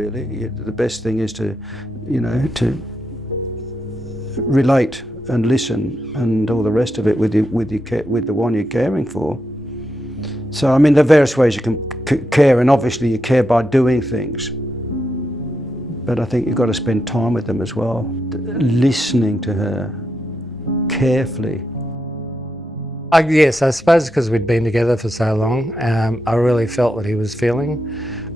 really. The best thing is to, to relate and listen and all the rest of it with the one you're caring for. So, I mean, there are various ways you can care, and obviously you care by doing things. But I think you've got to spend time with them as well, listening to her carefully. Yes, I suppose because we'd been together for so long, I really felt what he was feeling.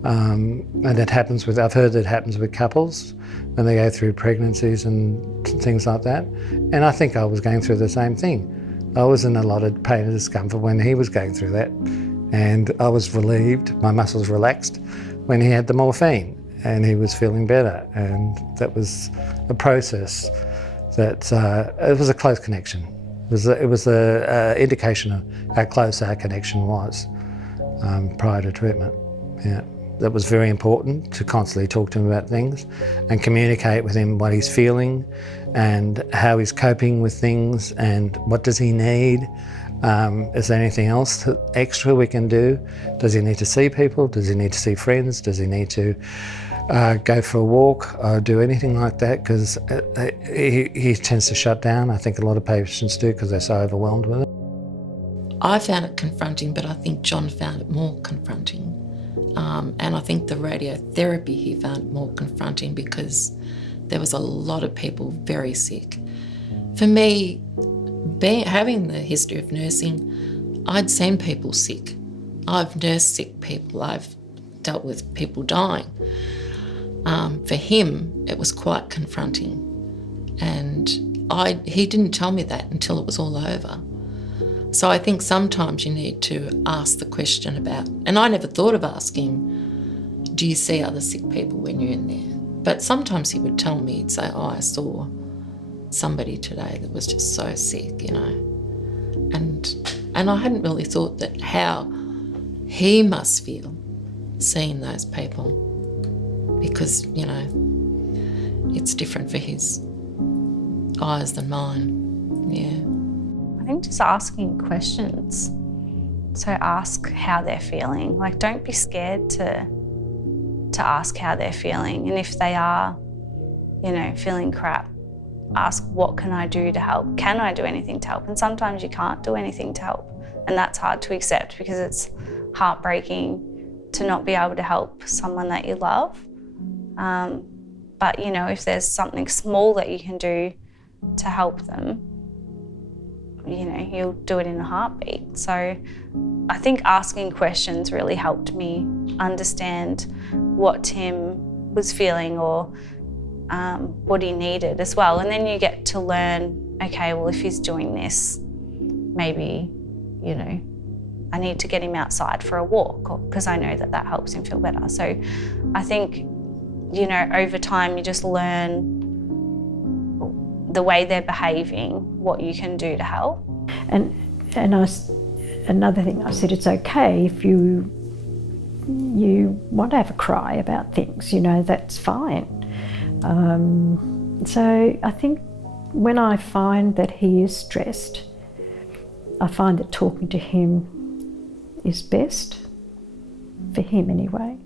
And I've heard it happens with couples when they go through pregnancies and things like that. And I think I was going through the same thing. I was in a lot of pain and discomfort when he was going through that. And I was relieved, my muscles relaxed when he had the morphine and he was feeling better. And that was a process that, it was a close connection. It was an indication of how close our connection was prior to treatment. Yeah. That was very important, to constantly talk to him about things and communicate with him what he's feeling and how he's coping with things and what does he need. Is there anything else extra we can do? Does he need to see people? Does he need to see friends? Does he need to go for a walk or do anything like that? Because he tends to shut down. I think a lot of patients do because they're so overwhelmed with it. I found it confronting, but I think John found it more confronting. And I think the radiotherapy he found more confronting because there was a lot of people very sick. For me, having the history of nursing, I'd seen people sick. I've nursed sick people. I've dealt with people dying. For him, it was quite confronting. And he didn't tell me that until it was all over. So I think sometimes you need to ask the question about, and I never thought of asking, do you see other sick people when you're in there? But sometimes he would tell me, he'd say, oh, I saw somebody today that was just so sick, And I hadn't really thought that how he must feel seeing those people because, it's different for his eyes than mine, yeah. I think just asking questions. So ask how they're feeling. Like, don't be scared to ask how they're feeling. And if they are, feeling crap, ask, what can I do to help? Can I do anything to help? And sometimes you can't do anything to help. And that's hard to accept because it's heartbreaking to not be able to help someone that you love. But, if there's something small that you can do to help them, you'll do it in a heartbeat. So I think asking questions really helped me understand what Tim was feeling or what he needed as well. And then you get to learn, okay, well, if he's doing this, maybe, I need to get him outside for a walk because I know that helps him feel better. So I think, over time you just learn the way they're behaving, what you can do to help. And another thing I said, it's okay if you want to have a cry about things, that's fine. So I think when I find that he is stressed, I find that talking to him is best, for him anyway.